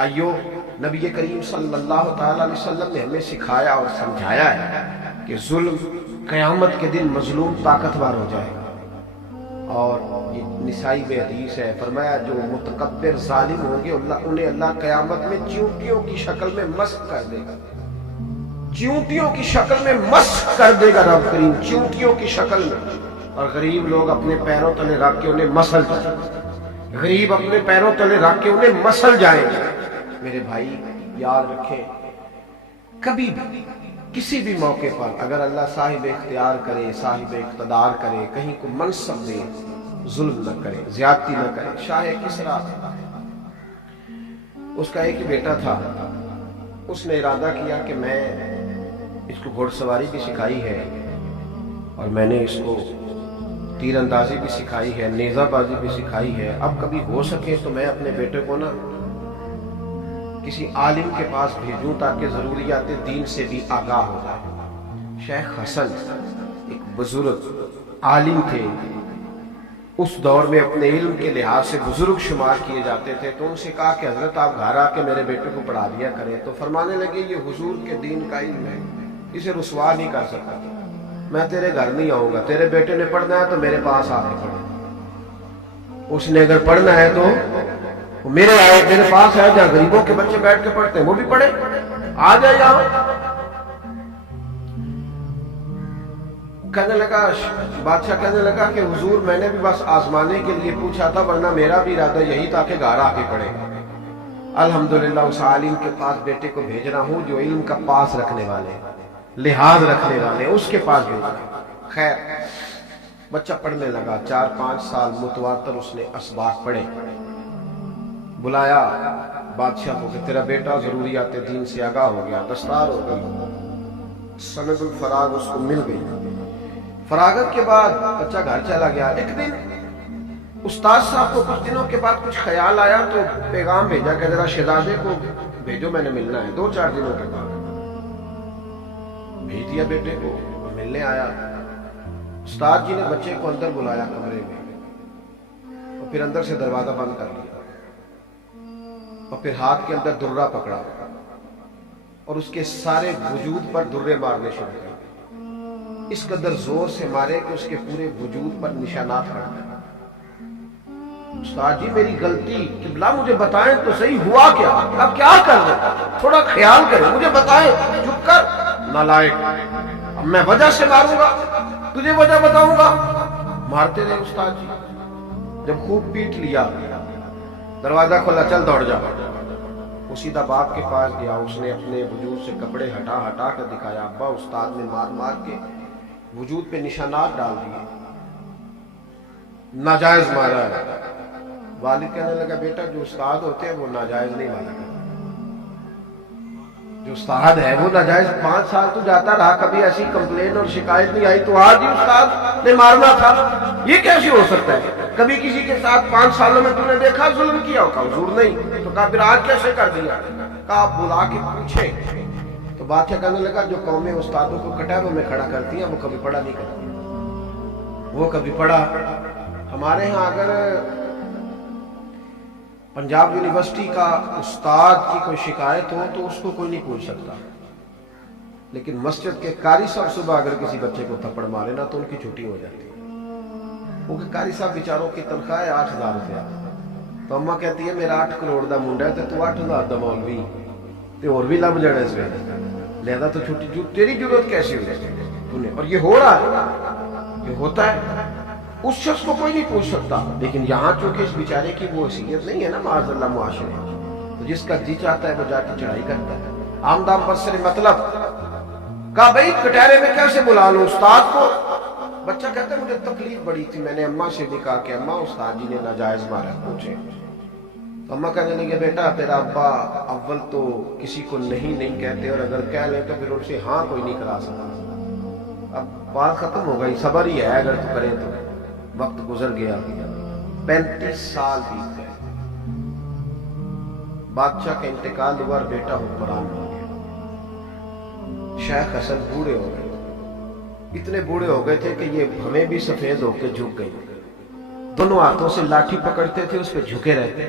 بھائیوں، نبی کریم صلی اللہ تعالی علیہ وسلم نے ہمیں سکھایا اور سمجھایا ہے کہ ظلم قیامت کے دن مظلوم طاقتور ہو جائے گا، اور یہ نسائی میں حدیث ہے، فرمایا جو متکبر ظالم ہوں گے انہیں اللہ قیامت میں چیونٹیوں کی شکل میں مسخ کر دے گا، چیونٹیوں کی شکل میں مسخ کر دے گا رب کریم، چیونٹیوں کی شکل میں، اور غریب لوگ اپنے پیروں تلے رکھ کے انہیں مسل جائیں، غریب اپنے پیروں تلے رکھ کے انہیں مسل جائیں گے۔ میرے بھائی یاد رکھیں، کبھی بھی کسی بھی موقع پر اگر اللہ صاحب اختیار کرے، صاحب اقتدار کرے، کہیں کو منصب دے، ظلم نہ کرے، زیادتی نہ کرے۔ شاہ کسریٰ، اس کا ایک ہی بیٹا تھا، اس نے ارادہ کیا کہ میں اس کو گھوڑ سواری بھی سکھائی ہے اور میں نے اس کو تیر اندازی بھی سکھائی ہے، نیزہ بازی بھی سکھائی ہے، اب کبھی ہو سکے تو میں اپنے بیٹے کو نا کسی عالم کے پاس بھیجوں تاکہ ضروریات دین سے بھی آگاہ ہو جائے۔ شیخ حسن ایک بزرگ عالم تھے، اس دور میں اپنے علم کے لحاظ سے بزرگ شمار کیے جاتے تھے، تو ان سے کہا کہ حضرت آپ گھر آ کے میرے بیٹے کو پڑھا دیا کریں، تو فرمانے لگے یہ حضور کے دین کا علم ہے، اسے رسوا نہیں کر سکتا، میں تیرے گھر نہیں آؤں گا، تیرے بیٹے نے پڑھنا ہے تو میرے پاس آ کے پڑھے، اس نے اگر پڑھنا ہے تو میرے پاس ہے، جہاں غریبوں کے بچے بیٹھ کے پڑھتے ہیں وہ بھی پڑھے، آ جائے یہاں۔ کہنے لگا، بادشاہ کہنے لگا کہ حضور میں نے بھی بس آزمانے کے لیے پوچھا تھا، ورنہ میرا بھی ارادہ یہی تھا کہ گھر آ کے پڑھے۔ الحمدللہ اس عالم کے پاس بیٹے کو بھیج رہا ہوں جو علم کا پاس رکھنے والے، لحاظ رکھنے والے، اس کے پاس بھیج رہا ہوں۔ خیر بچہ پڑھنے لگا، 4-5 سال متواتر اس نے اسباق پڑھے۔ بلایا بادشاہ کو کہ تیرا بیٹا ضروریات دین سے آگاہ ہو گیا، دستار ہو گئی، سند الفراغ اس کو مل گئی۔ فراغت کے بعد بچہ گھر چلا گیا۔ ایک دن استاد صاحب کو کچھ دنوں کے بعد کچھ خیال آیا تو پیغام بھیجا کہ ذرا شہزادے کو بھیجو، میں نے ملنا ہے۔ 2-4 دنوں کے بعد بھیج دیا بیٹے کو، ملنے آیا۔ استاد جی نے بچے کو اندر بلایا کمرے میں، اور پھر اندر سے دروازہ بند کر لیا، اور پھر ہاتھ کے اندر درہ پکڑا اور اس کے سارے وجود پر درے مارنے شروع کیے، اس قدر زور سے مارے کہ اس کے پورے وجود پر نشانات پڑ گئے۔ استاد جی میری غلطی، قبلہ مجھے بتائیں تو صحیح ہوا کیا، اب کیا کر رہے، تھوڑا خیال کریں، مجھے بتائیں۔ چپ کر نالائق، اب میں وجہ سے ماروں گا، تجھے وجہ بتاؤں گا۔ مارتے رہے استاد جی، جب خوب پیٹ لیا، دروازہ کھولا، چل دوڑ جا۔ وہ سیدھا باپ کے پاس گیا، اس نے اپنے وجود سے کپڑے ہٹا کر دکھایا، ابا استاد نے مار کے وجود پہ نشانات ڈال دیے، ناجائز مارا ہے۔ والد کہنے لگا بیٹا جو استاد ہوتے ہیں وہ ناجائز نہیں مارا کرتے، جو استاد ہے وہ ناجائز۔ 5 سال تو جاتا رہا، کبھی ایسی کمپلین اور شکایت نہیں آئی، تو آج ہی استاد نے مارنا تھا، یہ کیسے ہو سکتا ہے؟ کبھی کسی کے ساتھ 5 سالوں میں تم نے دیکھا ظلم کیا ہو؟ کہا حضور نہیں۔ تو کہا پھر آج کیسے کر دیا؟ کہا آپ بلا کے پوچھیں۔ تو بادشاہ کہنے لگا جو قومیں استادوں کو کٹاروں میں کھڑا کرتی ہیں وہ کبھی پڑھا نہیں کرتی، وہ کبھی پڑھا۔ ہمارے ہاں اگر پنجاب یونیورسٹی کا استاد کی کوئی شکایت ہو تو اس کو کوئی نہیں پوچھ سکتا، لیکن مسجد کے قاری صاحب صبح اگر کسی بچے کو تھپڑ مارے نا تو ان کی چھٹی ہو جاتی ہے، کیونکہ قاری صاحب بیچاروں کی تنخواہ ہے 8,000 روپیہ۔ تو اماں کہتی ہے میرا 8 کروڑ دا منڈا ہے تو 8,000 دا مولوی تے اور بھی لب جانا اس ویلے، لہذا تو چھٹی تیری ضرورت کیسی ہوئی؟ اور یہ ہو رہا ہے، یہ ہوتا ہے، اس شخص کو کوئی نہیں پوچھ سکتا۔ لیکن یہاں چونکہ اس بیچارے کی وہ حیثیت نہیں ہے نا معاذ اللہ معاشرے، تو جس کا جی چاہتا ہے وہ جا کے چڑھائی کرتا ہے۔ آمدام بسر مطلب کہا بھائی کٹہرے میں کیسے بلا لو استاد کو؟ بچہ کہتا ہے مجھے تکلیف بڑی تھی، میں نے اماں سے بھی کہا کہ اماں استاد جی نے ناجائز مارا، پوچھے۔ تو اماں کہنے لگے بیٹا تیرا ابا اول تو کسی کو نہیں کہتے، اور اگر کہہ لیں تو پھر ان سے ہاں کوئی نہیں کرا سکتا۔ اب بات ختم ہو گئی، صبر ہی ہے اگر تو کرے تو۔ وقت گزر گیا، 35 سال بیت گئے، بادشاہ کا انتقال ہوا اور بیٹا حکمران ہو گیا۔ شیخ حسن بوڑھے ہو گئے، اتنے بوڑھے ہو گئے تھے کہ یہ ہمیں بھی سفید ہو کے جھک گئی، دونوں ہاتھوں سے لاٹھی پکڑتے تھے، اس پہ جھکے رہتے،